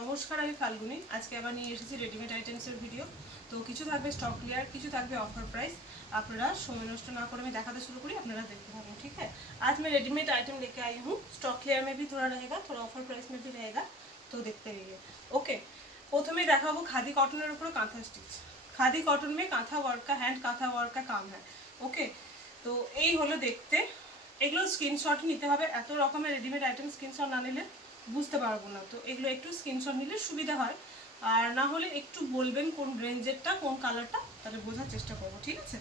নমস্কার, আমি ফাল্গুনি। আজকে আবার নিয়ে এসেছি রেডিমেড আইটেমসের ভিডিও। তো কিছু থাকবে স্টক ক্লিয়ার, কিছু থাকবে ऑफर प्राइस। আপনারা সময় নষ্ট না করে আমি দেখাতে শুরু करी, আপনারা देखते থাকুন। ठीक है, आज मैं रेडीमेड आइटम लेके आई हूँ। स्टॉक क्लियर में भी थोड़ा रहेगा, थोड़ा ऑफर प्राइस में भी रहेगा, तो देखते रहिए। ओके, প্রথমে দেখাবো খাদি কটনের উপর কাঁথা স্টিচ। খাদি কটন में কাঁথা ওয়ার্ক का हैंड কাঁথা ওয়ার্ক का काम है। ওকে, তো এই হলো দেখতে। এগুলো স্ক্রিনশট নিতে হবে, এত রকমের রেডিমেড আইটেম স্ক্রিনশট না নিলে বুঝতে পারবো না। তো এগুলো একটু স্ক্রিনশট নিলে সুবিধা হয়, আর না হলে একটু বলবেন কোন রেঞ্জেরটা কোন কালারটা, তাহলে বোঝার চেষ্টা করবো। ঠিক আছে,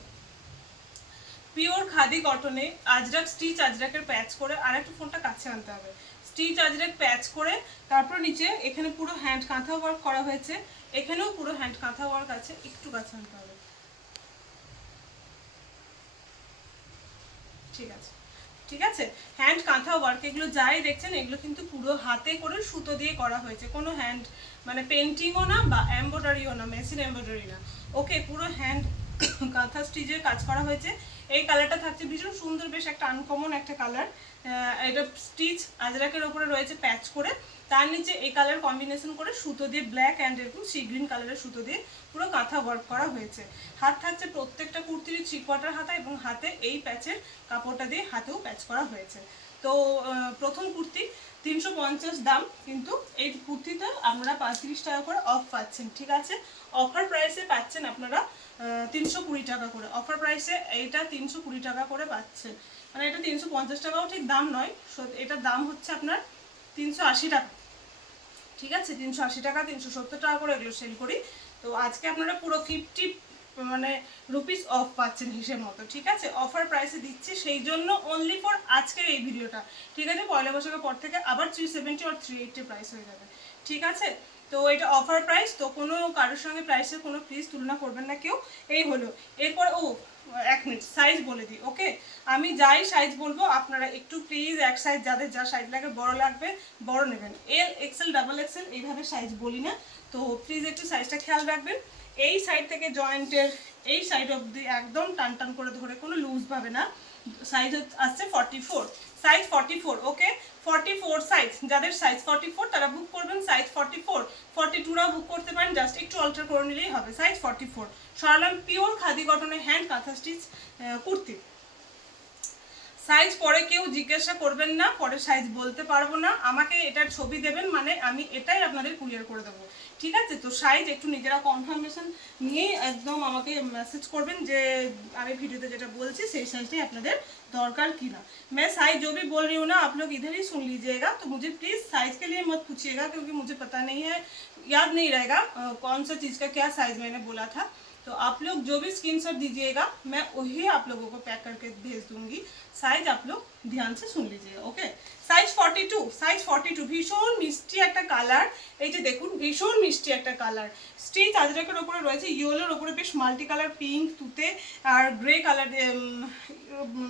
পিওর খাদি কটনে আজরাক স্টিচ আজরাকের প্যাচ করে, আর একটু ফোনটা কাছে আনতে হবে। স্টিচ আজরাক প্যাচ করে, তারপর নিচে এখানে পুরো হ্যান্ড কাঁথা ওয়ার্ক করা হয়েছে, এখানেও পুরো হ্যান্ড কাঁথা ওয়ার্ক আছে, একটু কাছে আনতে হবে। ঠিক আছে, ঠিক আছে, হ্যান্ড কাঁথা ওয়ার্ক এগুলো যাই দেখছেন এগুলো কিন্তু পুরো হাতে করে সুতো দিয়ে করা হয়েছে, কোনো হ্যান্ড মানে পেন্টিংও না বা এমব্রয়ডারিও না, মেশিন এমব্রয়ডারি না। ওকে, পুরো হ্যান্ড কাঁথা স্টিচের কাজ করা হয়েছে। এই কালারটা থাকছে ভীষণ সুন্দর, বেশ একটা আনকমন একটা কালার। এটা স্টিচ আজরাকের ওপরে রয়েছে প্যাচ করে, তার নিচে এই কালার কম্বিনেশন করে সুতো দিয়ে ব্ল্যাক অ্যান্ড এরকম সি গ্রিন কালারের সুতো দিয়ে পুরো কাঁথা ওয়ার্ক করা হয়েছে। হাত থাকছে প্রত্যেকটা কুর্তির 3/4 হাতা, এবং হাতে এই প্যাচের কাপড়টা দিয়ে হাতেও প্যাচ করা হয়েছে। তো প্রথম কুর্তি 350 দাম, কিন্তু এই কুর্তিটা আপনারা 35 টাকা করে অফ পাচ্ছেন। ঠিক আছে, অফার প্রাইসে পাচ্ছেন আপনারা 320 টাকা করে। অফার প্রাইসে এইটা 320 টাকা করে পাচ্ছেন, মানে এটা 350 টাকাও ঠিক দাম নয়, এটার দাম হচ্ছে আপনার 380 টাকা। ঠিক আছে, 380 টাকা 370 টাকা করে এগুলো সেল করি। তো আজকে আপনারা পুরো 50 মানে রুপিস অফ পাচ্ছেন হিসেব মতো। ঠিক আছে, অফার প্রাইসে দিচ্ছি, সেই জন্য অনলি ফর আজকের এই ভিডিওটা। ঠিক আছে, পয়লা বৈশাখের পর থেকে আবার 370 আর 380 প্রাইস হয়ে যাবে। ঠিক আছে, তো এটা অফার প্রাইস, তো কোনো কারোর সঙ্গে প্রাইসের কোনো প্লিজ তুলনা করবেন না কেউ। এই হলো, এরপর এক মিনিট সাইজ বলে দিই। ওকে, আমি যাই সাইজ বলবো আপনারা একটু প্লিজ এক সাইজ, যাদের যা সাইজ লাগে বড় লাগবে বড় নেবেন। এল এক্সেল ডাবল এক্সেল এইভাবে সাইজ বলি না, তো প্লিজ একটু সাইজটা খেয়াল রাখবেন। এই সাইড থেকে জয়েন্টের এই সাইড অবধি একদম টান টান করে ধরে, কোনো লুজ ভাবে না। সাইজ আসছে 44, সাইজ 44। ওকে, 44 সাইজ, যাদের সাইজ 44 তারা বুক করবেন সাইজ 44। 42রাও বুক করতে পারেন, জাস্ট একটু অল্টার করে নিলেই হবে। সাইজ 44 সরালাম। পিওর খাদি কটনের হ্যান্ড কাঁথা স্টিচ কুর্তি। সাইজ পরে কেউ জিজ্ঞাসা করবেন না, পরে সাইজ বলতে পারবো না, আমাকে এটার ছবি দেবেন, মানে আমি এটাই আপনাদের কুরিয়ার করে দেবো। ঠিক আছে, তো সাইজ একটু নিজেরা কনফার্মেশন নিয়েই একদম আমাকে মেসেজ করবেন যে আমি ভিডিওতে যেটা বলছি সেই সাইজটাই আপনাদের दरकार की ना। मैं साइज जो भी बोल रही हूँ ना आप लोग इधर ही सुन लीजिएगा, तो मुझे प्लीज़ साइज के लिए मत पूछिएगा, क्योंकि मुझे पता नहीं है, याद नहीं रहेगा कौन सा चीज़ का क्या साइज़ मैंने बोला था। तो आप लोग जो भी स्क्रीनशॉट दीजिएगा मैं वही आप लोगों को पैक करके भेज दूंगी। साइज आप लोग ध्यान से सुन लीजिएगा। ओके, साइज 42, साइज 42 ভীষণ মিষ্টি একটা কালার। এই যে দেখুন ভীষণ মিষ্টি একটা কালার, স্টিচ আজরাকের ওপরে রয়েছে ইয়েলোর ওপরে বেশ মাল্টি কালার, পিঙ্ক, তুতে আর grey colour,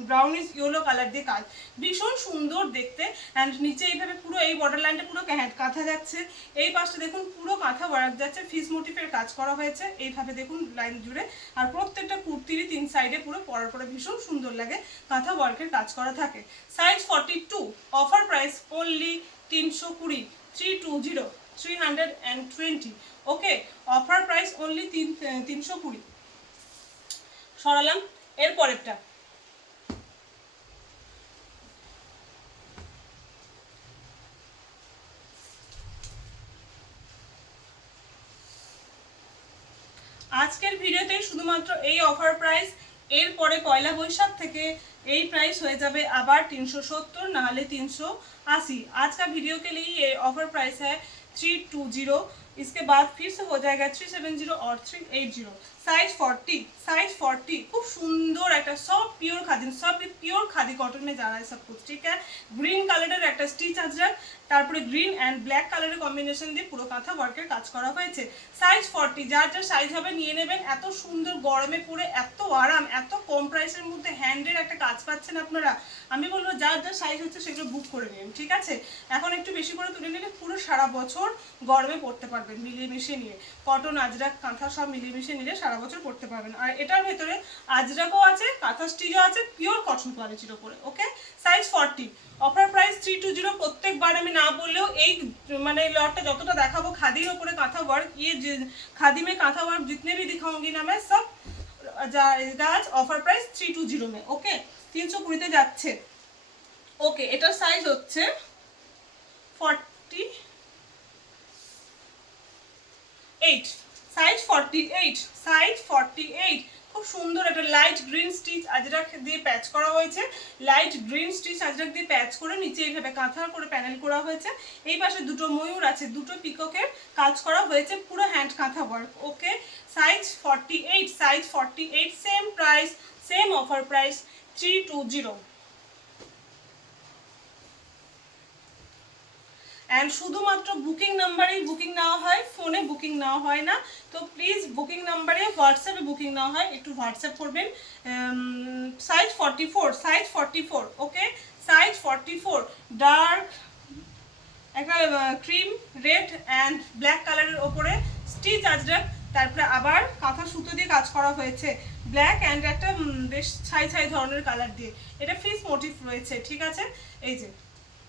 brownish yellow colour দিয়ে কাজ, ভীষণ সুন্দর দেখতে। অ্যান্ড নিচে এইভাবে পুরো এই বর্ডার লাইনটা পুরো কাঁথা যাচ্ছে, এই পাশটা দেখুন পুরো কাঁথা ওয়ার্ক যাচ্ছে, ফিস মোটিফের কাজ করা হয়েছে এইভাবে দেখুন লাইন জুড়ে। আর প্রত্যেকটা কুর্তিরই 3 সাইডে পুরো পরার পরে ভীষণ সুন্দর লাগে, কাঁথা ওয়ার্কের কাজ করা থাকে। Size 42, offer price only 320, 320। ওকে, অফার প্রাইস অনলি 320। সরালাম। এর পরেরটা আজকের ভিডিওতে শুধুমাত্র এই অফার প্রাইস। এরপরে পয়লা বৈশাখ থেকে এই प्राइस हो जाए आबार 370, ना 380। आज का वीडियो के लिए ये ऑफर प्राइस है 320। इसके बाद फिर से हो जाएगा 370 और 380। साइज 40, साइज 40 खूब सुंदर एक सब पिओर खादी, सब पिओर खादी कटन में जा रहा है सब कुछ। ठीक है, ग्रीन कलर एक स्टिच आजराक, তারপরে গ্রিন অ্যান্ড ব্ল্যাক কালারের কম্বিনেশন দিয়ে পুরো কাঁথা ওয়ার্কের কাজ করা হয়েছে। সাইজ 40, যার যার সাইজ হবে নিয়ে নেবেন। এত সুন্দর গরমে পরে এত আরাম, এত কম প্রাইসের মধ্যে হ্যান্ডের একটা কাজ পাচ্ছেন আপনারা। আমি বলবো যার যার সাইজ হচ্ছে সেগুলো বুক করে নিন। ঠিক আছে, এখন একটু বেশি করে তুলে নিলে পুরো সারা বছর গরমে পড়তে পারবেন মিলিয়ে মিশিয়ে নিয়ে। কটন আজরাক কাঁথা সব মিলিয়ে মিশিয়ে নিলে সারা বছর পড়তে পারবেন। আর এটার ভেতরে আজরাকও আছে, কাঁথা স্টিচও আছে, পিওর কটন কোয়ালিটির ওপরে। ওকে, সাইজ 40। Offer price 320। প্রত্যেকবার আমি না বললেও এই মানে लॉट যতটা দেখাবো খাদির উপরে কাঁথা ওয়ার্ক, ये खादी में कांथा वर्क जितने भी दिखाऊंगी ना मैं सब आज ऑफर प्राइस 320 में। ओके 320 তে যাচ্ছে। ওকে এটার সাইজ হচ্ছে 48, সাইজ 48, সাইজ 48। খুব সুন্দর একটা লাইট গ্রিন স্টিচ আজরাক দিয়ে প্যাচ করা হয়েছে, লাইট গ্রিন স্টিচ আজরাক দিয়ে প্যাচ করে নিচে এইভাবে কাঁথা করে প্যানেল করা হয়েছে। এই পাশে দুটো ময়ূর আছে, দুটো পিককের কাজ করা হয়েছে, পুরো hand kantha work. Okay size 48, size 48, same price, same offer price 320। And শুধুমাত্র বুকিং নাম্বারেই বুকিং নেওয়া হয়, ফোনে বুকিং নেওয়া হয় না। তো প্লিজ বুকিং নাম্বারে হোয়াটসঅ্যাপে বুকিং নেওয়া হয়, একটু হোয়াটসঅ্যাপ করবেন। Size 44, size 44। Okay size 44, dark একটা ক্রিম রেড অ্যান্ড ব্ল্যাক কালারের ওপরে স্টিচ আজরাক, তারপরে আবার কাঁথা সুতো দিয়ে কাজ করা হয়েছে ব্ল্যাক অ্যান্ড একটা বেশ ছাই ছাই ধরনের কালার দিয়ে। এটা ফিস মোটিভ রয়েছে, ঠিক আছে এই যে।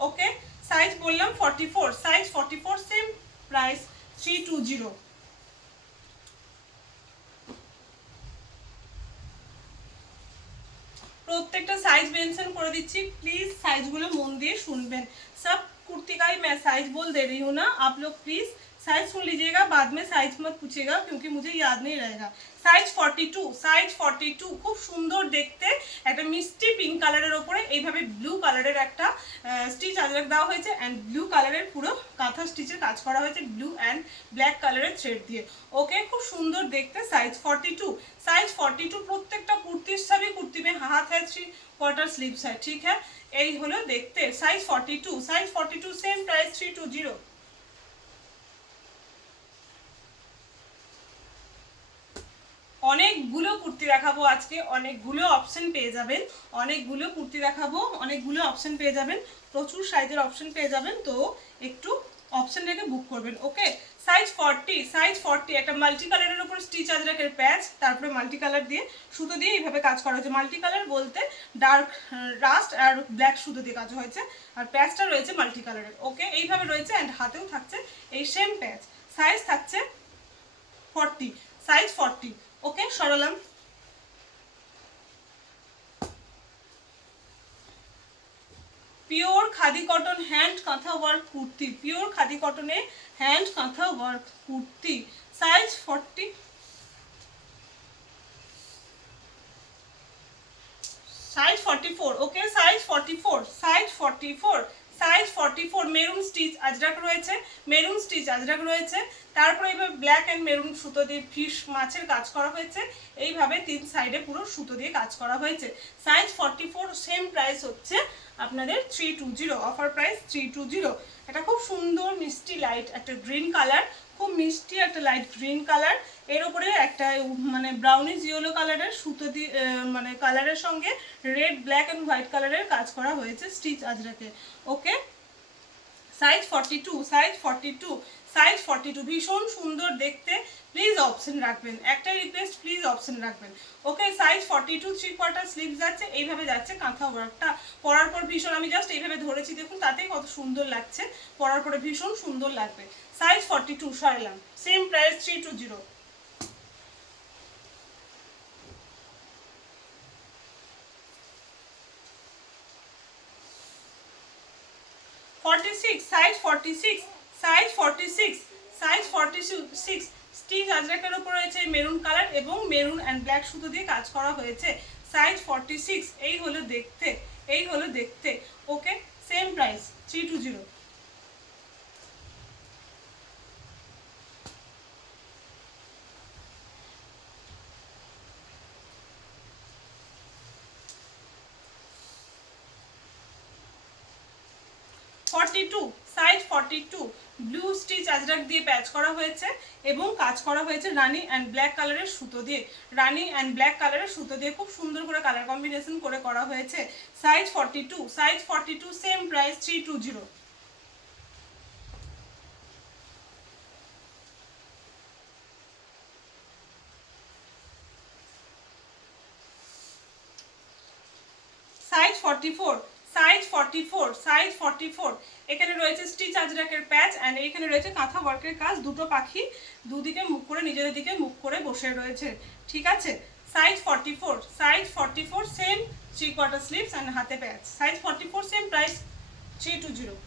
ওকে সাইজ বললাম 44, সাইজ 44, সেম প্রাইস 320। প্রত্যেকটা সাইজ মেंशन করে দিচ্ছি, প্লিজ সাইজগুলো মন দিয়ে শুনবেন। सब कुर्ती का ही मैं साइज बोल दे रही हूँ ना, आप लोग प्लीज साइज सुन लीजिएगा, बाद में साइज मत पूछिएगा क्योंकि मुझे याद नहीं रहेगा। Size 42, size 42। খুব সুন্দর দেখতে একটা মিষ্টি পিঙ্ক কালারের ওপরে এইভাবে ব্লু কালারের একটা স্টিচ আজরাক দেওয়া হয়েছে অ্যান্ড ব্লু কালারের পুরো কাঁথা স্টিচের কাজ করা হয়েছে ব্লু অ্যান্ড ব্ল্যাক কালারের থ্রেড দিয়ে। ওকে খুব সুন্দর দেখতে, সাইজ 42, साइज 42। প্রত্যেকটা কুর্তির সবই কুর্তি में हाथ है, 3/4 স্লিভস है, ठीक है। এই হলো দেখতে সাইজ 42, সাইজ 42, সেম প্রাইস 320। অনেকগুলো কুর্তি দেখাবো আজকে, অনেকগুলো অপশন পেয়ে যাবেন, অনেকগুলো কুর্তি দেখাবো, অনেকগুলো অপশন পেয়ে যাবেন, প্রচুর সাইজের অপশন পেয়ে যাবেন। তো একটু অপশন রেখে বুক করবেন। Okay size 40, size 40। একটা মাল্টি কালারের উপর স্টিচ আজরাকের প্যাচ, তারপরে মাল্টি কালার দিয়ে সুতো দিয়ে এইভাবে কাজ করা হয়েছে। মাল্টি কালার বলতে ডার্ক রাস্ট আর ব্ল্যাক সুতো দিয়ে কাজ হয়েছে, আর প্যাচটা রয়েছে মাল্টি কালারের। ওকে এইভাবে রয়েছে অ্যান্ড হাতেও থাকছে এই সেম প্যাচ। সাইজ থাকছে 40, সাইজ 40। ওকে সরালাম। Pure khadi cotton hand kantha work kurti, pure khadi কটনে hand kantha work kurti, size 40, size 44। Okay size 44, size 44, size 44। Maroon stitch ajrak রয়েছে, মেরুন স্টিচ আজরাক রয়েছে, তারপরে এইভাবে ব্ল্যাক অ্যান্ড মেরুন সুতো দিয়ে ফিশ মাছের কাজ করা হয়েছে, এইভাবে তিন সাইডে পুরো সুতো দিয়ে কাজ করা হয়েছে। সাইজ 44, সেম প্রাইস হচ্ছে আপনাদের 320, অফার প্রাইস 320। এটা খুব সুন্দর মিষ্টি লাইট একটা গ্রিন কালার, খুব মিষ্টি একটা লাইট গ্রিন কালার, এর উপরে একটা মানে ব্রাউনিশ ইয়েলো কালারের সুতো দিয়ে মানে কালারের সঙ্গে রেড ব্ল্যাক অ্যান্ড হোয়াইট কালারের কাজ করা হয়েছে স্টিচ আজরাকে। Okay size 42, size 42, size 42। ভীষণ সুন্দর দেখতে, প্লিজ অপশন রাখবেন, একটাই রিকোয়েস্ট প্লিজ অপশন রাখবেন। ওকে সাইজ 42, 3/4 স্লিভ যাচ্ছে, এইভাবে যাচ্ছে কাঁথা ওয়ার্কটা। পরার পর ভীষণ, আমি জাস্ট এইভাবে ধরেছি দেখুন, তাতেই কত সুন্দর লাগছে, পরার পরে ভীষণ সুন্দর লাগবে। সাইজ 42 সরালাম, same price 320। 46, size 46, size 46, size 46। Stitch আজরাকের উপর রয়েছে মেরুন কালার এবং মেরুন অ্যান্ড ব্ল্যাক সুতো দিয়ে কাজ করা হয়েছে। সাইজ 46, এই হলো দেখতে, এই হলো দেখতে। ওকে same price 320। 42, size 42। Blue stitch Ajrak দিয়ে প্যাচ করা হয়েছে এবং কাজ করা হয়েছে রানি অ্যান্ড ব্ল্যাক কালারের সুতো দিয়ে, রানি অ্যান্ড ব্ল্যাক কালারের সুতো দিয়ে খুব সুন্দর করে কালার কম্বিনেশন করে করা হয়েছে। Size 42, size 42, same price 320। Size 44, size 44, size 44। এখানে রয়েছে স্টিচ আজরাকের প্যাচ অ্যান্ড এখানে রয়েছে কাঁথা ওয়ার্কের কাজ, দুটো পাখি দুদিকে মুখ করে নিজেদের দিকে মুখ করে বসে রয়েছে, ঠিক আছে। Size 44, size 44, same 3/4 sleeves and হাতে প্যাচ, সাইজ 44, সেম প্রাইস 320।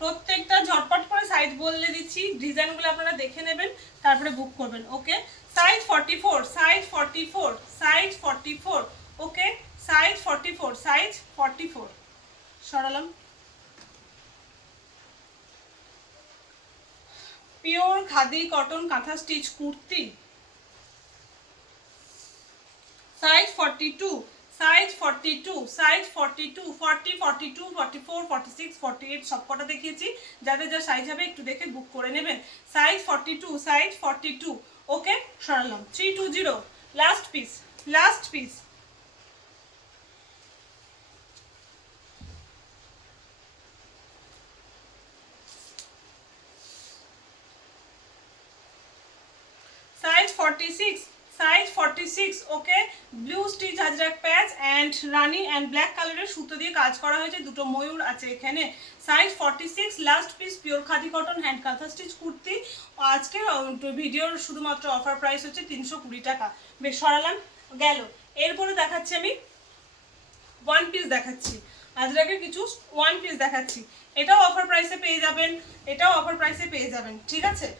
প্রত্যেকটা ঝটপট করে সাইজ বলে দিচ্ছি, ডিজাইনগুলো আপনারা দেখে নেবেন তারপরে বুক করবেন, okay. Size 44, size 44, size 44, okay, size 44, size 44। সরালাম। Pure khadi cotton kantha stitch kurti, size 42, size 42, size 42, 40, 42, 44, 46, 48 সবকটা দেখিয়েছি, যাদের যা সাইজ হবে একটু দেখে বুক করে নেবেন। সাইজ 42, সাইজ 42, ওকে, সরালাম। 320, last piece, last piece. Size 46, size 46, okay, blue stitch ajrak patch and rani and black কালারের সুতো দিয়ে কাজ করা হয়েছে, দুটো ময়ূর আছে এখানে। Size 46, last piece, pure khadi cotton hand কাঁথা স্টিচ কুর্তি। আজকে ভিডিওর শুধুমাত্র অফার প্রাইস হচ্ছে 320 টাকা। বেশ, সরালাম, গেল। এরপরে দেখাচ্ছি আমি ওয়ান পিস, দেখাচ্ছি আজরাকের কিছু ওয়ান পিস দেখাচ্ছি, এটাও অফার প্রাইসে পেয়ে যাবেন, এটাও অফার প্রাইসে পেয়ে যাবেন, ঠিক আছে।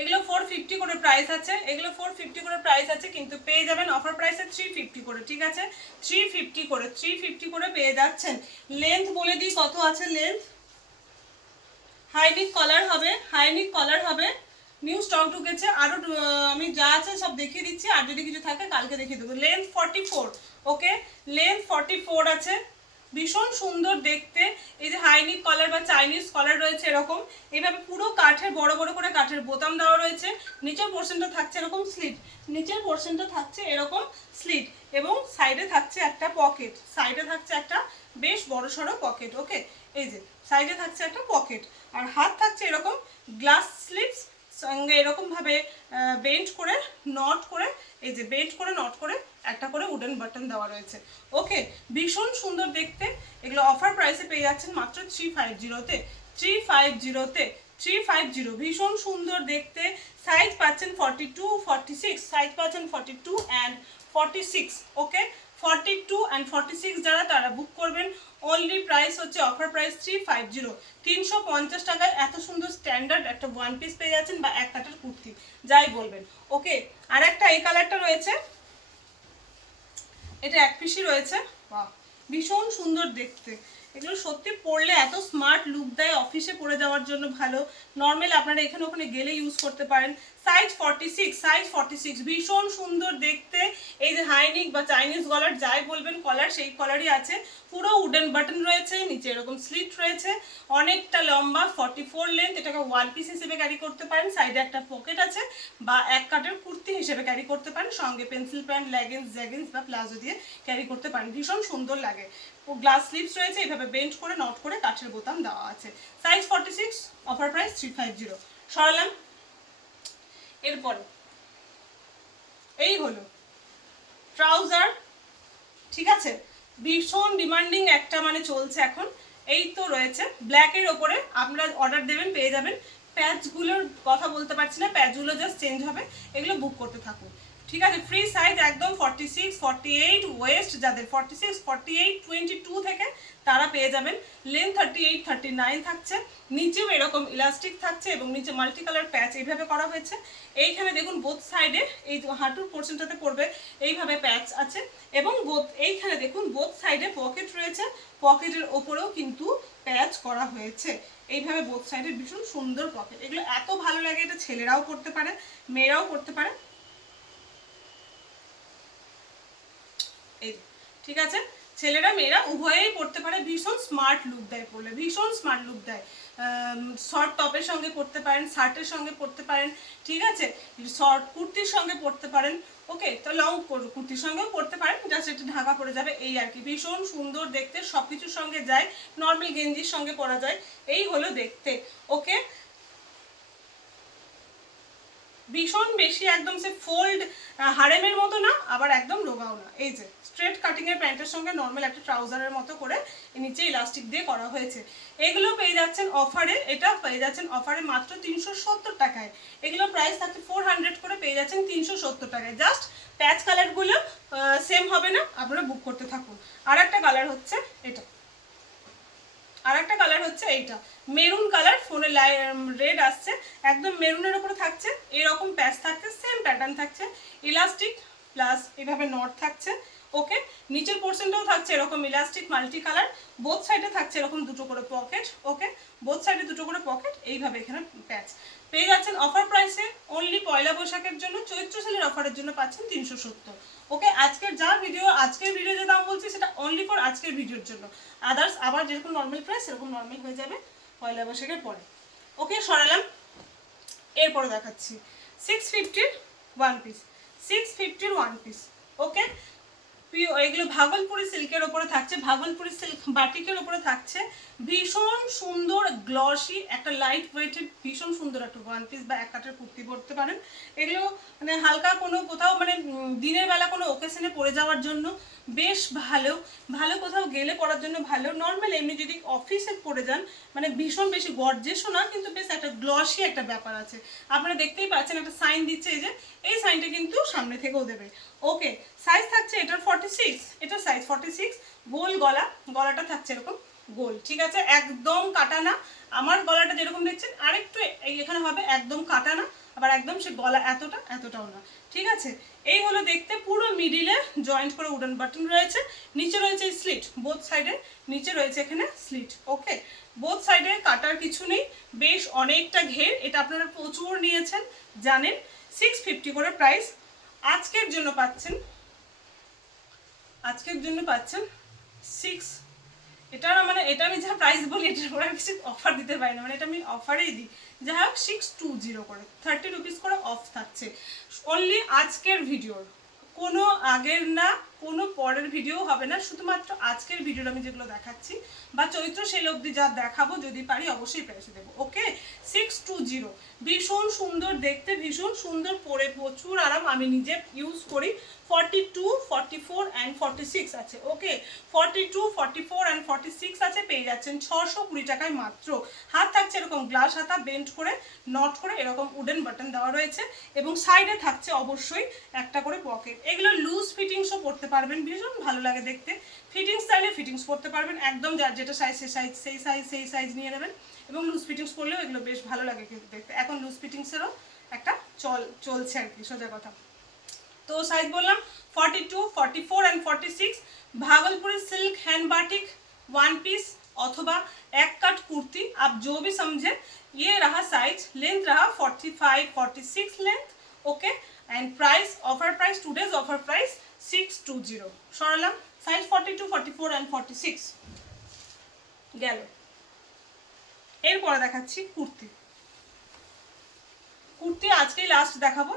এগুলো 450 করে প্রাইস আছে, এগুলো 450 করে প্রাইস আছে, কিন্তু পেয়ে যাবেন অফার প্রাইসে 350 করে, ঠিক আছে। 350 করে, 350 করে পেয়ে যাচ্ছেন। লেন্থ বলে দিই কত আছে লেন্থ। হাইনিক কলার হবে, হাইনিক কলার হবে, নিউ স্টক ঢুকেছে, আরও আমি যা আছে সব দেখিয়ে দিচ্ছি, আর যদি কিছু থাকে কালকে দেখিয়ে দেবো। লেন্থ 44, ওকে, লেন্থ 44 আছে, ভীষণ সুন্দর দেখতে। এই যে হাইনিক কলার বা চাইনিজ কলার রয়েছে এরকম, এইভাবে পুরো কাঠের বড় বড় করে কাঠের বোতাম দেওয়া রয়েছে, নিচের পোর্শনটা থাকছে এরকম স্লিট, নিচের পোর্শনটা থাকছে এরকম স্লিট, এবং সাইডে থাকছে একটা পকেট, সাইডে থাকছে একটা বেশ বড় সড়ো পকেট, ওকে, এই যে সাইডে থাকছে একটা পকেট, আর হাত থাকছে এরকম গ্লাস স্লিভস, সঙ্গে এরকমভাবে বেন্ড করে নট করে, এই যে বেন্ড করে নট করে একটা করে উডেন বাটন দেওয়া রয়েছে, ওকে, ভীষণ সুন্দর দেখতে। এগুলো অফার প্রাইসে পেয়ে যাচ্ছেন মাত্র 350-তে, 350-তে, 350, ভীষণ সুন্দর দেখতে। সাইজ পাচ্ছেন 42, 46, সাইজ পাচ্ছেন 42 অ্যান্ড 46, ওকে, 42 অ্যান্ড 46 যারা তারা বুক করবেন। অনলি প্রাইস হচ্ছে অফার প্রাইস 350, 350 টাকায় এত সুন্দর স্ট্যান্ডার্ড একটা ওয়ান পিস পেয়ে যাচ্ছেন, বা এক কাটার কুর্তি যাই বলবেন, ওকে। আর একটা এই কালারটা রয়েছে, এটা এক পিসই রয়েছে, বাহ ভীষণ সুন্দর দেখতে। এগুলো সত্যি পরলে এত স্মার্ট লুক দেয়, অফিসে পরে যাওয়ার জন্য ভালো, নর্মাল আপনারা এখানে ওখানে গেলে ইউজ করতে পারেন। সাইজ 46, সাইজ 46, ভীষণ সুন্দর দেখতে। এই যে হাইনিক বা চাইনিজ কলার যাই বলবেন, কলার সেই কলারই আছে, পুরো উডেন বাটন রয়েছে, নিচে এরকম স্লিট রয়েছে, অনেকটা লম্বা, 44 লেন্থ। এটাকে ওয়ান পিস হিসেবে ক্যারি করতে পারেন, সাইডে একটা পকেট আছে, বা এক কাটের কুর্তি হিসেবে ক্যারি করতে পারেন, সঙ্গে পেন্সিল প্যান্ট, লেগিংস, জ্যাগিংস বা প্লাজো দিয়ে ক্যারি করতে পারেন, ভীষণ সুন্দর লাগে। গ্লাস স্লিভস রয়েছে, এইভাবে বেন্ড করে নট করে কাঠের বোতাম দেওয়া আছে। Size 46, offer price 350। সরালাম। এরপরে এই হলো ট্রাউজার, ঠিক আছে, ভীষণ ডিমান্ডিং একটা মানে চলছে এখন। এই তো রয়েছে ব্ল্যাকের ওপরে, আপনারা অর্ডার দেবেন পেয়ে যাবেন। প্যাচগুলোর কথা বলতে পারছি না, প্যাচগুলো জাস্ট চেঞ্জ হবে, এগুলো বুক করতে থাকুন, ঠিক আছে। ফ্রি সাইজ একদম 46, 48 ওয়েস্ট যাদের 46, 48, 22 থেকে তারা পেয়ে যাবেন। লেন্থ 38, 39 থাকছে, নিচেও এরকম ইলাস্টিক থাকছে, এবং নিচে মাল্টি কালার প্যাচ এইভাবে করা হয়েছে। এইখানে দেখুন বোথ সাইডে, এই হাঁটুর পোর্শনটাতে পড়বে এইভাবে প্যাচ আছে, এবং এইখানে দেখুন বোথ সাইডে পকেট রয়েছে, পকেটের ওপরেও কিন্তু প্যাচ করা হয়েছে এইভাবে বোথ সাইডে, ভীষণ সুন্দর পকেট। এগুলো এত ভালো লাগে, এটা ছেলেরাও করতে পারে, মেয়েরাও করতে পারে। এই ঠিক আছে, ছেলেরা মেয়েরা উভয়েই পরতে পারে, ভীষণ স্মার্ট লুক দেয় পরলে, ভীষণ স্মার্ট লুক দেয়। শর্ট টপের সঙ্গে পরতে পারেন, শার্টের সঙ্গে পরতে পারেন, ঠিক আছে, শর্ট কুর্তির সঙ্গে পরতে পারেন। ওকে, তো লং কুর্তির সঙ্গেও পরতে পারেন, জাস্ট একটু ঢাকা পড়ে যাবে এই আর কি। ভীষণ সুন্দর দেখতে, সব কিছুর সঙ্গে যায়, নর্মাল গেঞ্জির সঙ্গে পরা যায়, এই হলো দেখতে। ওকে, ভীষণ বেশি একদম সে ফোল্ড হারেমের মতো না, আবার একদম রোগাও না। এই যে স্ট্রেট কাটিং এর প্যান্টের সঙ্গে নর্মাল একটা ট্রাউজারের মতো করে নিচে ইলাস্টিক দিয়ে করা হয়েছে। এগুলো পেয়ে যাচ্ছেন অফারে, এটা পেয়ে যাচ্ছেন অফারে মাত্র 370 টাকায়। এগুলো প্রাইস থাকছে 400 করে, পেয়ে যাচ্ছেন 370 টাকায়। জাস্ট প্যাচ কালারগুলো সেম হবে না, আপনারা বুক করতে থাকুন। আর একটা কালার হচ্ছে এটা, আর একটা কালার হচ্ছে এইটা মেরুন কালার, ফোনে রেড আসছে, একদম মেরুনের উপরে থাকছে, এরকম প্যাচ থাকছে, সেম প্যাটার্ন থাকছে, ইলাস্টিক প্লাস এভাবে নট থাকছে। ওকে, নিচের পোর্শনটাও থাকছে এরকম ইলাস্টিক মাল্টি কালার, বোথ সাইডে থাকছে এরকম দুটো করে পকেট। ওকে, বোথ সাইডে দুটো করে পকেট, এইভাবে এখানে প্যাচ পেয়ে যাচ্ছেন অফার প্রাইসে। অনলি পয়লা বৈশাখের জন্য, চৈত্র সেলের অফারের জন্য পাচ্ছেন 370। ওকে, আজকের ভিডিও যে দাম বলছি সেটা অনলি ফর আজকের ভিডিওর জন্য। আদার্স আবার যেরকম নর্মাল প্রাইস সেরকম নর্মাল হয়ে যাবে পয়লা বৈশাখের পরে। ওকে, সরালাম। এরপরে দেখাচ্ছি 650 ওয়ান পিস, 650 ওয়ান পিস। ওকে, এগুলো ভাগলপুরি সিল্কের ওপরে থাকছে, ভাগলপুরি সিল্ক বাটিকের ওপরে থাকছে, ভীষণ সুন্দর গ্লসি একটা লাইট ওয়েটেড ভীষণ সুন্দর একটা ওয়ান পিস বা এক কাটের কুর্তি পরতে পারেন। এগুলো মানে হালকা কোনো কোথাও মানে দিনের বেলা কোনো ওকেশনে পরে যাওয়ার জন্য বেশ ভালো, ভালো কোথাও গেলে পরার জন্য ভালো। নর্মাল এমনি যদি অফিসে পরে যান মানে ভীষণ বেশি গর্জেসও না, কিন্তু বেশ একটা গ্লসি একটা ব্যাপার আছে। আপনারা দেখতেই পাচ্ছেন একটা সাইন দিচ্ছে, এই যে এই সাইনটা কিন্তু সামনে থেকেও দেবে। ওকে, সাইজ থাকছে এটার 46, এটার সাইজ 46, গোল গলা, গলাটা থাকছে এরকম গোল, ঠিক আছে, একদম কাটা না। আমার গলাটা যেরকম দেখছেন আরেকটু এখানে হবে, একদম কাটা না, আবার একদম সে গলা এতটাও না, ঠিক আছে। এই হলো দেখতে, পুরো মিডিলে জয়েন্ট করে উডেন বাটন রয়েছে, নিচে রয়েছে স্লিট, বোথ সাইডে নিচে রয়েছে এখানে স্লিট। ওকে, বোথ সাইডে কাটার কিছু নেই, বেশ অনেকটা ঘের, এটা আপনারা প্রচুর নিয়েছেন জানেন। 650 করে প্রাইস। আজকের জন্য পাচ্ছেন 6, এটা মানে এটা আমি যা প্রাইস বলি এটার উপরে আমি কিছু অফার দিতে পারি না, মানে এটা আমি অফারেই দিই। যাই হোক 620 করে 30 রুপিস করে অফ থাকছে অনলি আজকের ভিডিওর, কোনো আগের না কোনো পরের ভিডিও হবে না, শুধুমাত্র আজকের ভিডিওর আমি যেগুলো দেখাচ্ছি বা চৈত্র সেল অবধি যা দেখাবো যদি পারি অবশ্যই প্রাইসে দেবো। ওকে, 620, ভীষণ সুন্দর দেখতে, ভীষণ সুন্দর পরে, প্রচুর আরাম, আমি নিজে ইউজ করি। 42, 44 অ্যান্ড 46 আছে। ওকে, 42, 44 অ্যান্ড 46 আছে, পেয়ে যাচ্ছেন 620 টাকায় মাত্র। হাত থাকছে এরকম গ্লাস হাতা, বেন্ড করে নট করে এরকম উডেন বাটন দেওয়া রয়েছে, এবং সাইডে থাকছে অবশ্যই একটা করে পকেট। এগুলো লুজ ফিটিংসও পরতে পারবেন, ভীষণ ভালো লাগে দেখতে। ফিটিংস চাইলে ফিটিংস পরতে পারবেন, একদম যার যেটা সাইজ সেই সাইজ নিয়ে নেবেন, এবং লুজ ফিটিংস করলেও এগুলো বেশ ভালো লাগে কিন্তু দেখতে। এখন লুজ ফিটিংসেরও একটা চলছে আর কি, সোজা কথা। तो साइज बोलना 42, 44 and 46, Bhagalpuri silk hand batik one piece अथवा एक कट कुर्ती, आप जो भी समझे। ये रहा साइज, लेंथ रहा 45, 46 length. Okay, and price offer price, today's offer price 620। सरालाम साइज 42, 44 एंड 46 গেল। এরপরে দেখাচ্ছি কুর্তি। কুর্তি আজকেই লাস্ট দেখাবো,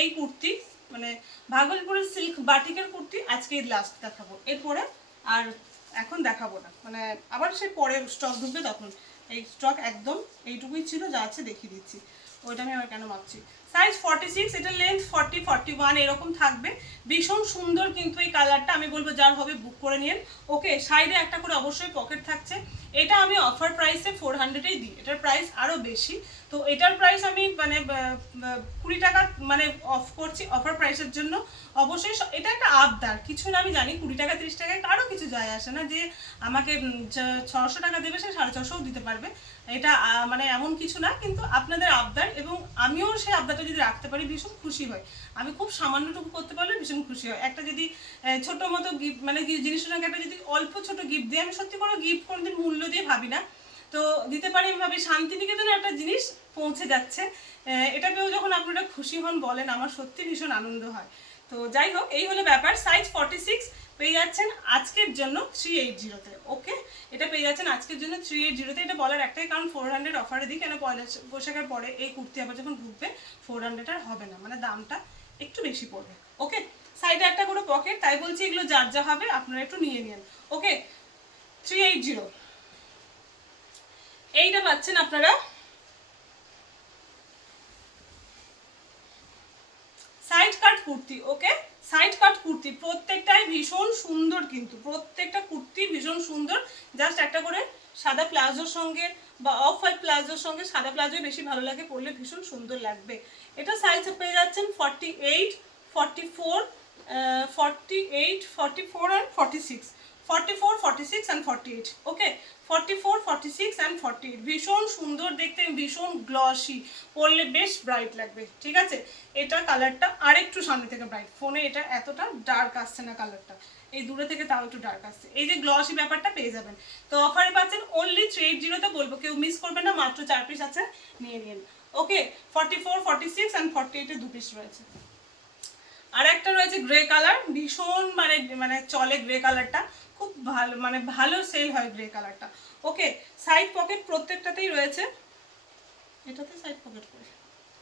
এই কুর্তি মানে ভাগলপুরের সিল্ক বাটিকের কুর্তি আজকেই লাস্ট দেখাবো, এরপরে আর এখন দেখাবো না, মানে আবার সে পরে স্টক ঢুকবে তখন। এই স্টক একদম এইটুকুই ছিল, যা আছে দেখিয়ে দিচ্ছি, ওইটা আমি আবার কেন ভাবছি। সাইজ 46, এটা লেন্থ 40, 41 এরকম থাকবে, ভীষণ সুন্দর কিন্তু এই কালারটা, আমি বলবো যার হবে বুক করে নিন। ওকে, সাইডে একটা করে অবশ্যই পকেট থাকছে। এটা আমি অফার প্রাইসে 400-এই দিই, এটার প্রাইস আরও বেশি, তো এটার প্রাইস আমি মানে 20 টাকা মানে অফ করছি অফার প্রাইসের জন্য। অবশ্যই এটা একটা আবদার, কিছু না আমি জানি 20 টাকা 30 টাকায় কারো কিছু যায় আসে না, যে আমাকে 600 টাকা দেবে সে 650ও দিতে পারবে, এটা মানে এমন কিছু না, কিন্তু আপনাদের আবদার, এবং আমিও সেই আবদারটা যদি রাখতে পারি ভীষণ খুশি হয়। আমি খুব সামান্যটুকু করতে পারলে ভীষণ খুশি হয়। একটা যদি ছোটো মতো গিফট মানে জিনিসের সঙ্গে একটা যদি অল্প ছোটো গিফট দিই, আমি সত্যি কোনো গিফট কোনোদিন মূল্য দিয়ে ভাবি না, তো দিতে পারি এভাবে শান্তিনিকেতনে একটা জিনিস পৌঁছে যাচ্ছে, এটা পেয়েও যখন আপনারা খুশি হন বলেন, আমার সত্যি ভীষণ আনন্দ হয়। তো যাই হোক, এই হলো ব্যাপার। সাইজ 46 পেয়ে যাচ্ছেন আজকের জন্য 380-তে। ওকে, এটা পেয়ে যাচ্ছেন আজকের জন্য 380-তে। এটা বলার একটাই কারণ 400 অফারে দিই, কেন পয়লা বৈশাখের পরে এই কুর্তি আবার যখন ঢুকবে 400 আর হবে না, মানে দামটা একটু বেশি পড়বে। ওকে, সাইডে একটা করে পকেট, তাই বলছি এগুলো যার যা হবে আপনারা একটু নিয়ে নিন। ওকে, 380। এইটা পাচ্ছেন আপনারা সাইড কাট কুর্তি। ওকে, সাইড কাট কুর্তি প্রত্যেকটাই ভীষণ সুন্দর, কিন্তু প্রত্যেকটা কুর্তি ভীষণ সুন্দর। জাস্ট একটা করে সাদা প্লাজোর সঙ্গে বা অফ হোয়াইট প্লাজোর সঙ্গে, সাদা প্লাজোই বেশি ভালো লাগে, পরলে ভীষণ সুন্দর লাগবে। এটা সাইজ পেয়ে যাচ্ছেন 48, 44, 48, 44 and 46, 44, 46 and 48। ওকে, 44, 46 and 48 ভীষণ সুন্দর দেখতে, ভীষণ গ্লসি, পরলে বেশ ব্রাইট লাগবে। ঠিক আছে, এটা কালারটা আরেকটু সামনে থেকে ব্রাইট, ফোনে এটা এতটা ডার্ক আসছে না কালারটা, এই দূরে থেকে তাও একটু ডার্ক আসছে। এই যে গ্লসি ব্যাপারটা পেয়ে যাবেন। তো অফারে পাচ্ছেন অনলি 380-তে, বলবো কেউ মিস করবেন না, মাত্র 4 পিস আছে, নিয়ে নিন। ওকে, 44, 46 and 48-এ 2 পিস রয়েছে। আর একটা রয়েছে গ্রে কালার, ভীষণ মানে মানে চলে গ্রে কালারটা, খুব ভালো, মানে ভালো সেল হয় গ্রে কালারটা। ওকে, সাইড পকেট প্রত্যেকটাতেই রয়েছে। এটাতে সাইড পকেট করে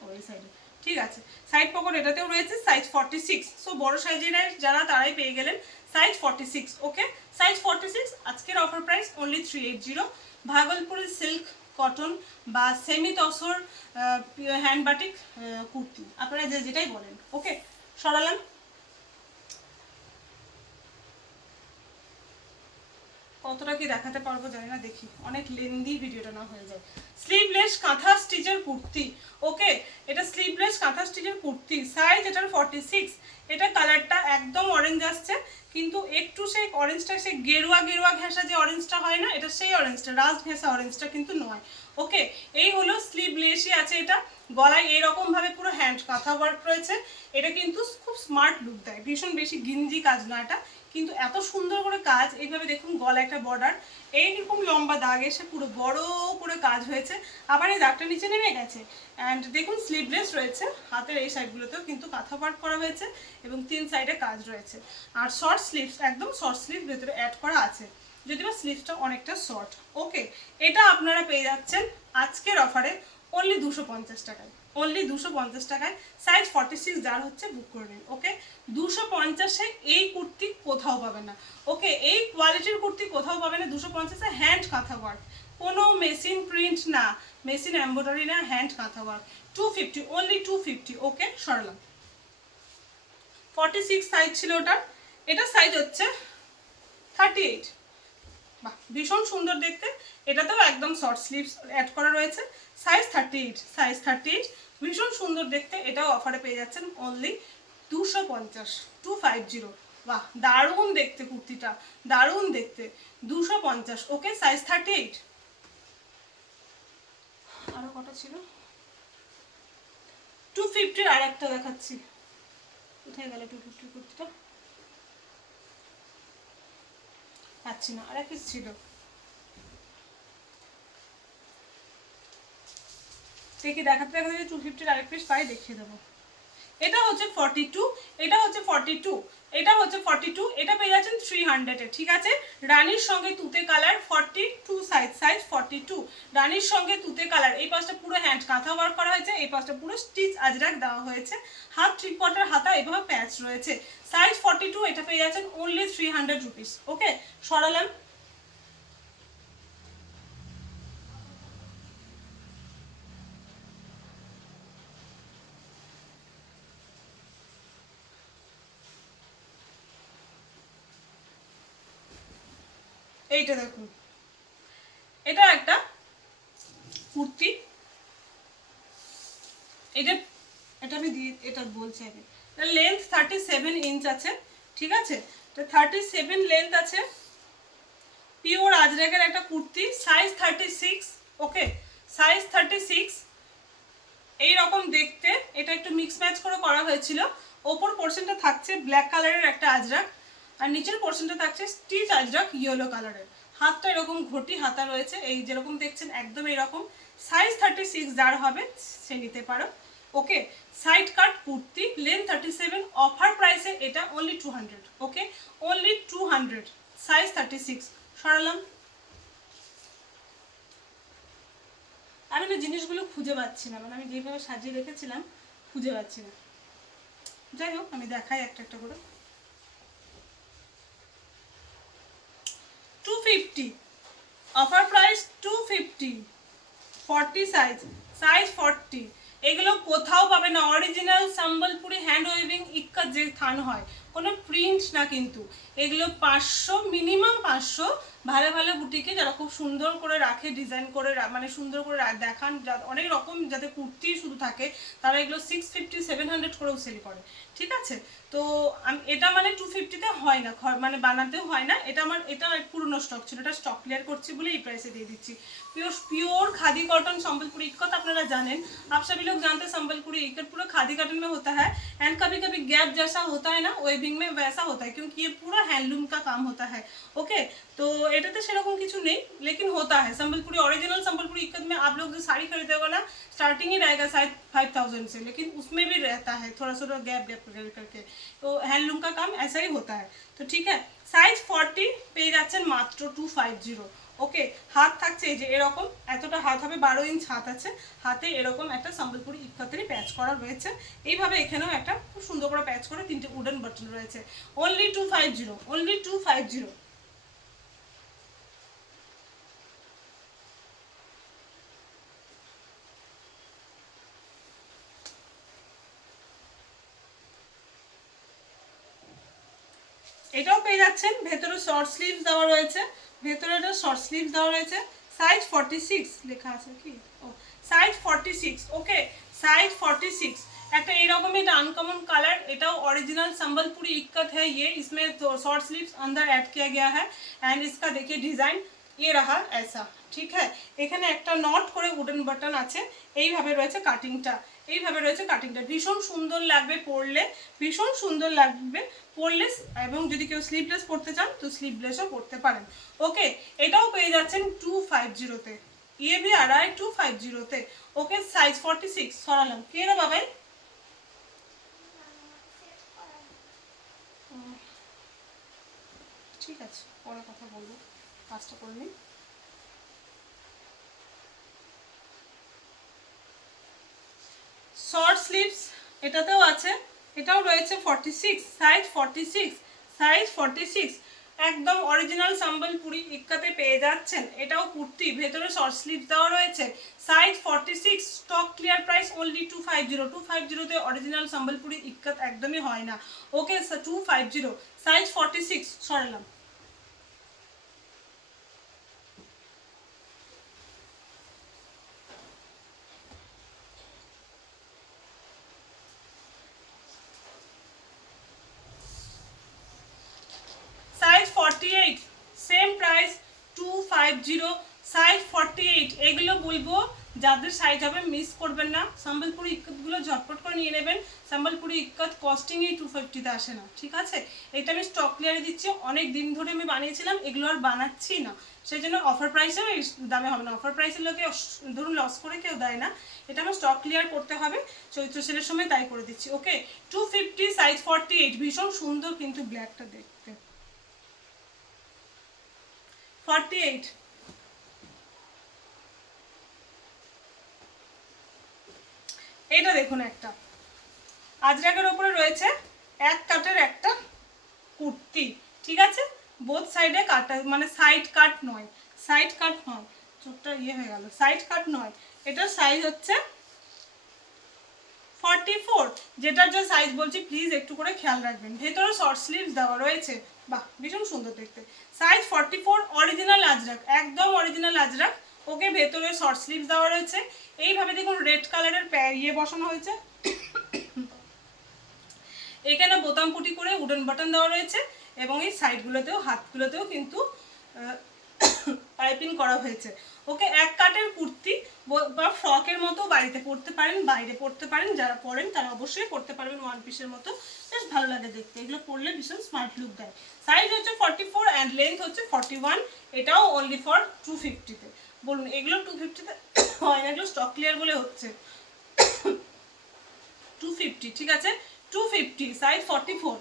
ওই সাইডে, ঠিক আছে, সাইড পকেট এটাতেও রয়েছে। সাইজ 46, সো বড় সাইজের যারা তারাই পেয়ে গেলেন সাইজ 46। ওকে, সাইজ 46, আজকের অফার প্রাইস অনলি 380। ভাগলপুরের সিল্ক কটন বা semi tussar hand batik kurti, আপনারা যেটাই বলেন। ওকে, সরালাম। কতটা কি দেখাতে পারবো জানি না, দেখি, অনেক লেন্দি ভিডিওটা না হয়ে যায়। স্লিভলেস কাঁথা স্টিচের কুর্তি। ওকে, এটা স্লিভলেস কাঁথা স্টিচের কুর্তি, সাইজ এটার 46। এটা কালারটা একদম অরেঞ্জ আসছে, কিন্তু একটু সেই অরেঞ্জটা, সেই গেরুয়া গেরুয়া ঘেঁষা যে অরেঞ্জটা হয় না, এটা সেই অরেঞ্জটা, রাজ ঘেঁষা অরেঞ্জটা কিন্তু নয়। ওকে, এই হলো স্লিভলেসই আছে এটা, গলায় এইরকম ভাবে পুরো হ্যান্ড কাঁথা ওয়ার্ক রয়েছে। এটা কিন্তু খুব স্মার্ট লুক দেয়, ভীষণ বেশি গিঞ্জি কাজ না এটা, কিন্তু এত সুন্দর করে কাজ। এইভাবে দেখুন, গলা একটা বর্ডার, এইরকম লম্বা দাগ এসে পুরো বড় করে কাজ হয়েছে, আবার এই দাগটা নিচে নেমে গেছে। অ্যান্ড দেখুন স্লিভলেস রয়েছে, হাতের এই সাইডগুলোতেও কিন্তু কাঁথা ওয়ার্ক করা হয়েছে এবং 3 সাইডে কাজ রয়েছে। আর শর্ট স্লিভস, একদম শর্ট স্লিভ ভেতরে অ্যাড করা আছে, যদিও স্লিভসটা অনেকটা শর্ট। ওকে, এটা আপনারা পেয়ে যাচ্ছেন আজকের অফারে অনলি 250 টাকায়, অনলি 250 টাকায়। সাইজ 46 যার হচ্ছে বুক করে নিন। ওকে, 250-এ এই কুর্তি কোথাও পাবেন না। ওকে, এই কোয়ালিটির কুর্তি কোথাও পাবেন না 250-এ। হ্যান্ড কাঁথা ওয়ার্ক, কোনো মেশিন প্রিন্ট না, মেশিন এমব্রয়ডারি না, হ্যান্ড কাঁথা ওয়ার্ক। 250, অনলি 250। ওকে, সরলাম। 46 সাইজ ছিল ওটার, এটা সাইজ হচ্ছে 38। বাহ, ভীষণ সুন্দর দেখতে, এটাতেও একদম শর্ট স্লিভস অ্যাড করা রয়েছে। সাইজ 38, সাইজ 38, ভীষণ সুন্দর দেখতে। এটাও অফারে পেয়ে যাচ্ছেন অনলি 250, 250। বাহ, দারুণ দেখতে কুর্তিটা, দারুণ দেখতে, 250। ওকে, সাইজ 38। আরো কটা ছিল? 250-র আর একটা দেখাচ্ছি, কোথায় গেল 250 কুর্তিটা, পাচ্ছি না, আর এক পিস ছিল, দেখি দেখাতে দেখাতে 250-র আরেক পিস পাই, দেখিয়ে দেবো। এটা হচ্ছে 42, এটা হচ্ছে 42, এটা হচ্ছে 42, এটা পেয়ে যাচ্ছেন 300-এ। ঠিক আছে, রানীর সঙ্গে তুতে কালার, 42 সাইজ, সাইজ 42, রানীর সঙ্গে তুতে কালার। এই পাশটা পুরো হ্যান্ড কাঁথা ওয়ার্ক করা হয়েছে, এই পাশটা পুরো স্টিচ আজরাক দেওয়া হয়েছে, হাফ থ্রি কোয়ার্টার হাতা এভাবে প্যাচ রয়েছে। সাইজ 42, এটা পেয়ে যাচ্ছেন অনলি 300 রুপিস। ওকে, সরালাম। এইটা দেখুন, এটা একটা কুর্তি, এটা এটা আমি দিয়ে এটা বলছি আগে, লেন্থ 37 ইঞ্চ আছে। ঠিক আছে, তো 37 লেন্থ আছে, পিওর আজরাকের একটা কুর্তি, সাইজ 36। ওকে, সাইজ 36, এইরকম দেখতে। এটা একটু মিক্স ম্যাচ করে করা হয়েছিল, ওপর পোর্শনটা থাকছে ব্ল্যাক কালারের একটা আজরাক, আর নিচের পোর্শনটা থাকছে স্টিচ আজরাক ইয়েলো কালারের। হাতটা এরকম ঘটি হাতা রয়েছে, এই যেরকম দেখছেন একদম এরকম। সাইজ 36 যার হবে সে নিতে পারো। Okay, side cut kurti, length 37, offer প্রাইসে এটা অনলি 200। Okay, only 200, size 36। সরালাম। আমি না জিনিসগুলো খুঁজে পাচ্ছি না, মানে আমি যেভাবে সাজিয়ে রেখেছিলাম খুঁজে পাচ্ছি না। যাই হোক আমি দেখাই একটা একটা করে। 250, অফার প্রাইস 250, 40 সাইজ, সাইজ 40। এগুলো কোথাও পাবে না, অরিজিনাল সম্বলপুরি হ্যান্ড ওয়েভিং ইক্কাত যে থান হয়, কোনো প্রিন্ট না কিন্তু। এগুলো 500, মিনিমাম 500। ভালো ভালো বুটিকে যারা খুব সুন্দর করে রাখে, ডিজাইন করে মানে সুন্দর করে দেখান, অনেক রকম যাতে কুর্তি শুধু থাকে, তারা এগুলো 650, 700 করেও সেল করে। ঠিক আছে, তো এটা মানে 250-তে হয় না, মানে বানাতেও হয় না। এটা আমার এটা পুরনো স্টক ছিল, এটা স্টক ক্লিয়ার করছি বলে এই প্রাইসে দিয়ে দিচ্ছি। प्योर खादी कॉटन संबलपुरी इक्कत अपना जानें, आप सभी लोग जानते हैं संबलपुरी इक्कत पूरा खादी कॉटन में होता है। एंड कभी कभी गैप जैसा होता है ना वेविंग में, वैसा होता है क्योंकि ये पूरा हैंडलूम का काम होता है। ओके, तो एटाते सेरकम किछु नहीं, लेकिन होता है संबलपुरी ओरिजिनल संबलपुरी इक्कत में। आप लोग जो साड़ी खरीदे हो ना, स्टार्टिंग ही रहेगा शायद 5000 से, लेकिन उसमें भी रहता है थोड़ा थोड़ा गैप गैप करके। तो हैंडलूम का काम ऐसा ही होता है। तो ठीक है, साइज 40 পেয়ে যাচ্ছেন মাত্র 250। ওকে, হাত থাকছে এই যে এরকম, এতটা হাত হবে, 12 ইঞ্চ হাত আছে, হাতে এরকম একটা সম্বলপুরি ইক্কাতেরই প্যাচ করা রয়েছে। এইভাবে এখানেও একটা খুব সুন্দর করে প্যাচ করে 3টে উডেন বাটন রয়েছে। Only 250, only 250। এটাও পেয়ে যাচ্ছেন, ভেতরে শর্ট স্লিভস দেওয়া রয়েছে, ভেতরে একটা শর্ট স্লিভস দেওয়া রয়েছে। সাইজ 46 লেখা আছে কি, ও সাইজ 46। ওকে, साइज 46। একটা এরকমই একটা अनकॉमन कलर, এটাও ओरिजिनल संबलपुरी इक्कत है ये। इसमें तो शॉर्ट स्लीव्स अंदर ऐड किया गया है एंड इसका देखिए डिजाइन ये रहा ऐसा। ठीक है, এখানে একটা নট করে উডেন বাটন আছে, এইভাবে রয়েছে কাটিংটা, এইভাবে রয়েছে কাটিংটা। ভীষণ সুন্দর লাগবে পরলে, ভীষণ সুন্দর লাগবে পরলে। এবং যদি কেউ স্লিভলেস পরতে চান তো স্লিভলেসও পরতে পারেন। ওকে, এটাও পেয়ে যাচ্ছেন 250-তে। ये भी आ रहा है 250-তে। ওকে, সাইজ 46। সরালাম। কে রে বাবাই? ঠিক আছে, পরে কথা বলবো, কাজটা করে নিই। শর্ট স্লিভস এটাতেও আছে, এটাও রয়েছে 46, সাইজ 46, সাইজ 46। একদম অরিজিনাল সম্বলপুরি ইক্কাতে পেয়ে যাচ্ছেন। এটাও কুর্তি, ভেতরে শর্ট স্লিভ দেওয়া রয়েছে, size 46। Stock clear price only 250। 250-তে অরিজিনাল সম্বলপুরি ইক্কাত একদমই হয় না। Okay, 250, size 46। সরালাম। Size 48, same price 250, size 48। এগুলো বলবো যাদের সাইজ হবে মিস করবেন না, সম্বলপুরি ইক্কতগুলো ঝটপট করে নিয়ে নেবেন। সম্বলপুরি ইক্কত কস্টিংই 250-তে আসে না। ঠিক আছে, এটা আমি স্টক ক্লিয়ারে দিচ্ছি, অনেক দিন ধরে আমি বানিয়েছিলাম, এগুলো আর বানাচ্ছি না, সেই জন্য অফার প্রাইসেও এই দামে হবে না। অফার প্রাইসের লোকে ধরুন লস করে কেউ দেয় না, এটা আমার স্টক ক্লিয়ার করতে হবে, চৈত্র সেলের সময় তাই করে দিচ্ছি। ওকে, 250, সাইজ 48। ভীষণ সুন্দর কিন্তু ব্ল্যাকটা দেখতে। 48। এটা দেখুন, একটা আজরাকের ওপরে রয়েছে এক কাটের একটা কুর্তি। ঠিক আছে, বোথ সাইডে কাটা, মানে সাইড কাট নয়, সাইড কাট নয়, চোখটা ইয়ে হয়ে গেল, সাইড কাট নয়। এটার সাইজ হচ্ছে 44। যেটার যে সাইজ বলছি প্লিজ একটু করে খেয়াল রাখবেন। ভেতরে শর্ট স্লিভস দেওয়া রয়েছে, বাহ ভীষণ সুন্দর দেখতে। সাইজ 44, অরিজিনাল আজরাক, একদম অরিজিনাল আজরাক। ওকে, ভেতরে শর্ট স্লিভস দেওয়া রয়েছে। এইভাবে দেখুন রেড কালারের ইয়ে বসানো হয়েছে, এখানে বোতাম পুটি করে উডেন বাটন দেওয়া রয়েছে এবং এই সাইডগুলোতেও হাতগুলোতেও কিন্তু পাইপিং করা হয়েছে। ওকে, এক কাটের কুর্তি বা ফ্রকের মতো বাড়িতে পরতে পারেন, বাইরে পরতে পারেন, যারা পরেন তারা অবশ্যই পরতে পারবেন ওয়ান পিসের মতো, বেশ ভালো লাগে দেখতে, এগুলো পরলে ভীষণ স্মার্ট লুক দেয়। সাইজ হচ্ছে 44 অ্যান্ড লেন্থ হচ্ছে 41, এটাও অনলি ফর 250-তে। বলুন এগুলো 250-তে হয় না, এগুলো স্টক ক্লিয়ার বলে হচ্ছে 250, ঠিক আছে 250, সাইজ 44।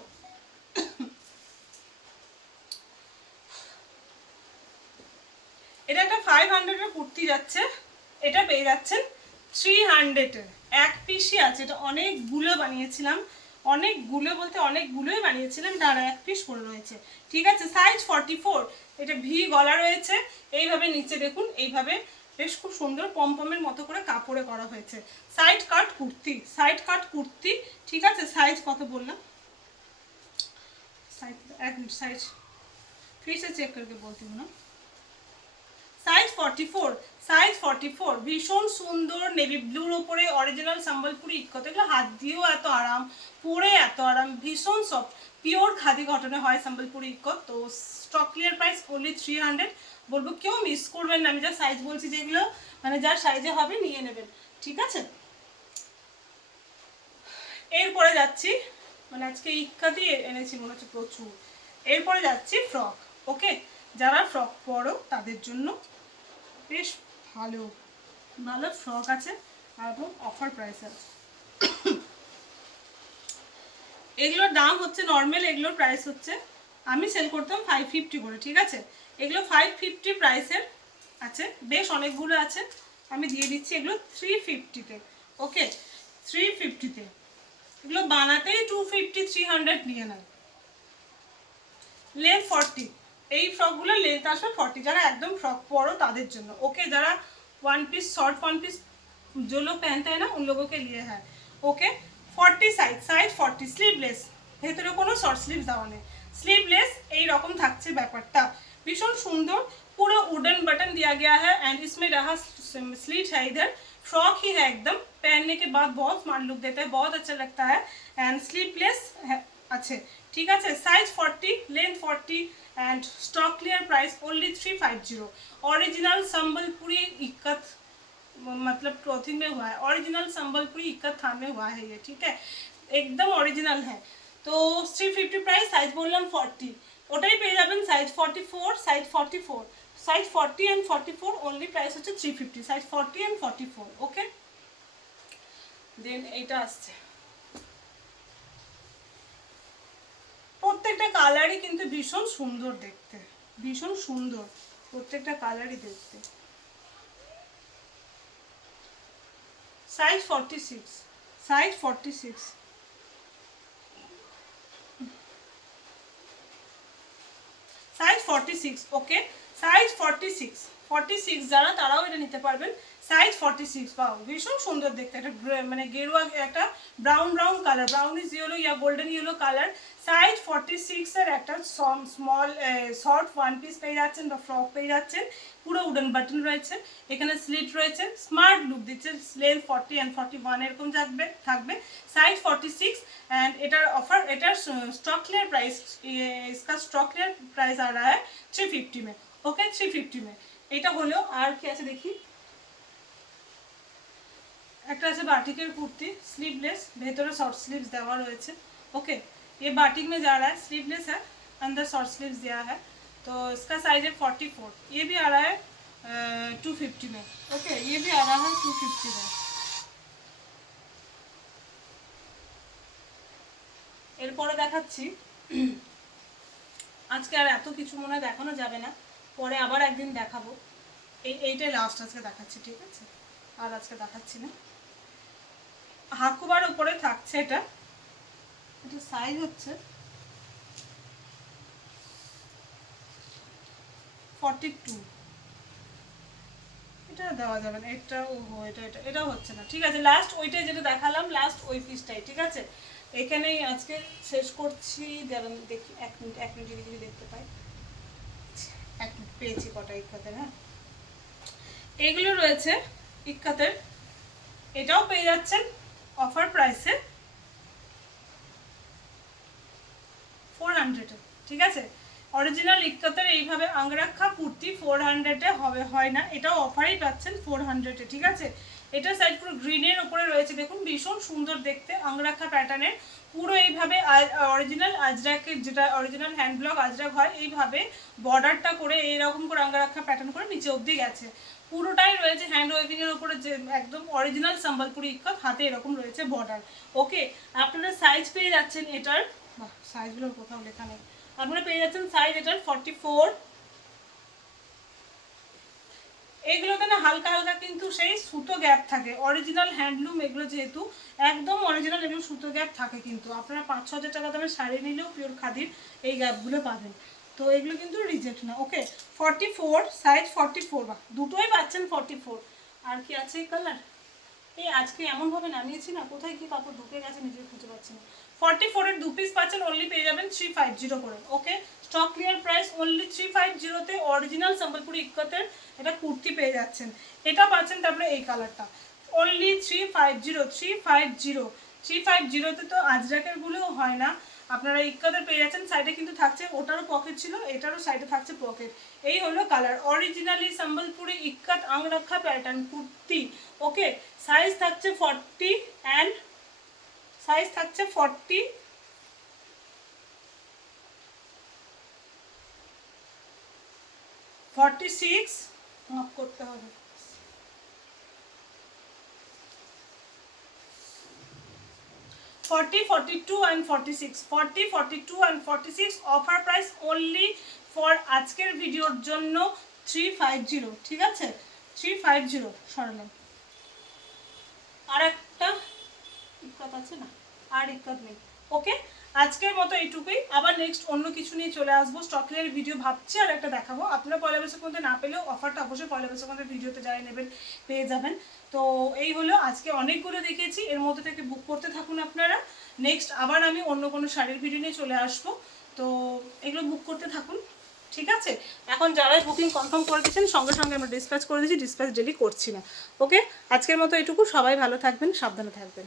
এটা একটা 500-এর কুর্তি যাচ্ছে, এটা পেয়ে যাচ্ছেন 300-এর, এক পিসই আছে, এটা অনেকগুলো বানিয়েছিলাম, অনেকগুলো বলতে অনেকগুলোই বানিয়েছিলাম, তার এক পিস করে রয়েছে, ঠিক আছে সাইজ 44। এটা ভি গলা রয়েছে, এইভাবে নিচে দেখুন এইভাবে বেশ খুব সুন্দর পমপমের মতো করে কাপড়ে করা হয়েছে, side cut kurti, side cut kurti, ঠিক আছে। সাইজ কত বললাম, साइज एक मिनट, साइज फिर से चेक करके बोलती हूँ ना। साइज 44, साइज 44, भीषण सुंदर नेवी ब्लूर ऊपर अरिजिनल सम्बलपुरी इक्कत, एगुलो हाथ दिएও एत आराम, परे एत आराम, भीषण सफ्ट पिओर खादी कटने হয় सम्बलपुरी इक्कत। तो स्टक क्लियर प्राइस ओनली 300। বলবো কেউ মিস করবেন না, আমি যা সাইজ বলছি যেগুলো মানে যার সাইজে হবে নিয়ে নেবেন, ঠিক আছে। এরপরে যাচ্ছি, মানে আজকে ইক্কাতি এনেছি মনে হচ্ছে প্রচুর। এরপরে যাচ্ছি ফ্রক, ওকে, যারা ফ্রক পরো তাদের জন্য বেশ ভালো ভালো ফ্রক আছে এবং অফার প্রাইস আছে। এগুলোর দাম হচ্ছে নর্মাল, এগুলোর প্রাইস হচ্ছে আমি সেল করতাম 550 করে, ঠিক আছে। এগুলো 550 প্রাইসের আছে, বেশ অনেকগুলো আছে, আমি দিয়ে দিচ্ছি এগুলো 350-তে, ওকে 350-তে। এগুলো বানাতেই 250-300 নিয়ে নেয়। লেন্থ 40, এই ফ্রকগুলোর লেন্থ আসবে 40, যারা একদম ফ্রক পরো তাদের জন্য, ओके। যারা one piece short one piece जो लोग पहनते हैं ना उन लोगों के लिए है, ओके। 40 साइज, साइज 40, स्लीवलेस, ভেতরে কোনো শর্ট স্লিভ দেওয়া নেই, স্লিভলেস এই রকম থাকছে ব্যাপারটা, ভীষণ সুন্দর, पूरा वुडन बटन दिया गया है एंड इसमें रहा स्लीट है, इधर फ्रॉक ही है एकदम, पहनने के बाद बहुत स्मार्ट लुक देता है, बहुत अच्छा लगता है एंड स्लीवलेस है, अच्छे, ठीक है। Size 40, length 40 and stock clear price only 350। Original Sambalpuri ikat मतलब क्लॉथिंग में हुआ है, ओरिजिनल संबलपुरी इक्कत थान में हुआ है ये, ठीक है, एकदम ओरिजिनल है। तो 350 प्राइस, साइज बोललाम 40, ওটাই পেয়ে যাবেন size 44, size 44, size 40 and 44 only price হচ্ছে 350, সাইজ 40 এন্ড 44, ওকে। দেন এটা আসছে, প্রত্যেকটা কালারই কিন্তু ভীষণ সুন্দর দেখতে, ভীষণ সুন্দর প্রত্যেকটা কালারই দেখতে। সাইজ 46, সাইজ 46, সাইজ 46, ওকে সাইজ 46, 46 যারা তারাও এটা নিতে পারবেন, সাইজ 46। পাও ভীষণ সুন্দর দেখতে, একটা মানে গেরুয়া একটা brown brown colour, brownish yellow ইয়া গোল্ডেন ইয়েলো কালার, সাইজ 46 এর একটা স্মল শর্ট ওয়ান পিস পেয়ে যাচ্ছেন বা ফ্রক পেয়ে যাচ্ছেন, পুরো উডেন বাটন রয়েছে, এখানে স্লিট রয়েছে, স্মার্ট লুক দিচ্ছে, লেন্থ 40 এন্ড 41 এরকম থাকবে, साइज 46 एंड इटार ऑफर इटार स्टॉक क्लियर प्राइस, इसका स्टॉक क्लियर प्राइस आ रहा है 350 में, ओके 350 में। এটা হলো আর কি আছে দেখি, একটা আছে বাটিকের কুর্তি, স্লিভলেস, ভেতরে শর্ট স্লিভস দেওয়া রয়েছে, ओके। ये बाटिक में जा रहा है, स्लीवलेस है, अंदर शॉर्ट स्लीव्स दिया है, तो इसका साइज है 44, ये भी आ रहा है 250 में, ओके, ये भी आ रहा है 250 में। এরপরে দেখাচ্ছি, আজকে আর এত কিছু মনে হয় দেখানো যাবে না, পরে আবার একদিন দেখাবো, এইটাই লাস্ট আজকে দেখাচ্ছি, ঠিক আছে, আর আজকে দেখাচ্ছি না। হাকুবার উপরে থাকছে এটা, এটা সাইজ হচ্ছে 42, এটা দেওয়া যাবে না, এটা ওহো এটাও হচ্ছে না, ঠিক আছে। লাস্ট ওইটাই যেটা দেখালাম, লাস্ট ওই পিসটাই, ঠিক আছে। এখানেই আজকে শেষ করছি, দেখি এক মিনিট যদি দেখতে পাই, এক মিনিট পেয়েছি কটা ইক্কাতের, হ্যাঁ এগুলো রয়েছে ইক্কাতের, এটাও পেয়ে যাচ্ছেন অফার প্রাইসে 400, ঠিক আছে, অরিজিনাল ইক্কাতের এইভাবে আংরাক্ষা কুর্তি 400-এ হয় না, এটাও অফারেই পাচ্ছেন 400-এ, ঠিক আছে। এটা সাইড পুরো গ্রিনের উপরে রয়েছে, দেখুন ভীষণ সুন্দর দেখতে আংরাক্ষা প্যাটার্নের। পুরো এইভাবে অরিজিনাল আজরাকের, যেটা অরিজিনাল হ্যান্ড ব্লক আজরাক হয়, এইভাবে বর্ডারটা করে এইরকম করে আংরাক্ষা প্যাটার্ন করে নিচে অবধি গেছে। পুরোটাই রয়েছে হ্যান্ড ওয়েভিং এর উপরে, যে একদম অরিজিনাল সম্বলপুরি ইক্কত, হাতে এরকম রয়েছে বর্ডার। ওকে, আপনারা সাইজ পেয়ে যাচ্ছেন এটার, বাহ সাইজগুলোর কোথাও লেখা নেই, আপনারা পেয়ে যাচ্ছেন সাইজ এটার 44। এগুলোতে না হালকা হালকা কিন্তু সেই সুতো গ্যাপ থাকে, অরিজিনাল হ্যান্ডলুম এগুলো যেহেতু একদম অরিজিনাল, এগুলো সুতো গ্যাপ থাকে, কিন্তু আপনারা 5-6 হাজার টাকা দামের শাড়ি নিলেও পিওর খাদির এই গ্যাপগুলো পাবেন। তো এগুলো কিন্তু রিজেক্ট না। ওকে, 44 সাইজ 44, বা দুটোই পাচ্ছেন 44। আর কি আছে কালার, এই আজকে এমনভাবে নামিয়েছি না, কোথায় কি কাপড় ঢুকে গেছে নিজে খুঁজে পাচ্ছি না। 44-এর 2 পিস পাচ্ছেন, অনলি পেয়ে যাবেন 350 করে। Okay, stock clear price only 350-তে অরিজিনাল সম্বলপুরি ইক্কতের এটা কুর্তি পেয়ে যাচ্ছেন। এটা পাচ্ছেন তারপরে এই কালারটা অনলি 350-350-350-তে তো আজরাকের গুলোও হয় না, আপনারা ইক্কতের পেয়ে যাচ্ছেন। সাইডে কিন্তু থাকছে, ওটারও পকেট ছিল, এটারও সাইডে থাকছে পকেট। এই হলো colour, originally Sambalpuri ikat angrakha pattern kurti. Okay, size থাকছে 40 অ্যান্ড সাইজ থাকছে 40, 46 মাপ করতে হবে, 40, 42 and 46, 40, 42 and 46 offer price only for আজকের ভিডিওর জন্য 350, ঠিক আছে 350 সরালাম। আর একটা ইক্কত আছে না, আর ইক্কত নেই। ওকে, আজকের মতো এইটুকুই, আবার নেক্সট অন্য কিছু নিয়ে চলে আসবো। স্টকের ভিডিও ভাবছি আর একটা দেখাবো, আপনারা পয়লা বৈশাখ মধ্যে না পেলেও অফারটা অবশ্যই পয়লা বৈশাখ মধ্যে ভিডিওতে যাই নেবেন পেয়ে যাবেন। তো এই হলো আজকে অনেকগুলো দেখিয়েছি, এর মধ্যে থেকে বুক করতে থাকুন আপনারা। নেক্সট আবার আমি অন্য কোনো শাড়ির ভিডিও নিয়ে চলে আসবো, তো এগুলো বুক করতে থাকুন, ঠিক আছে। এখন যারা বুকিং কনফার্ম করে দিয়েছেন সঙ্গে সঙ্গে আমরা ডিসপ্যাচ করে দিচ্ছি, ডিসপ্যাচ ডেলি করছি না। ওকে, আজকের মতো এটুকু, সবাই ভালো থাকবেন, সাবধানে থাকবেন।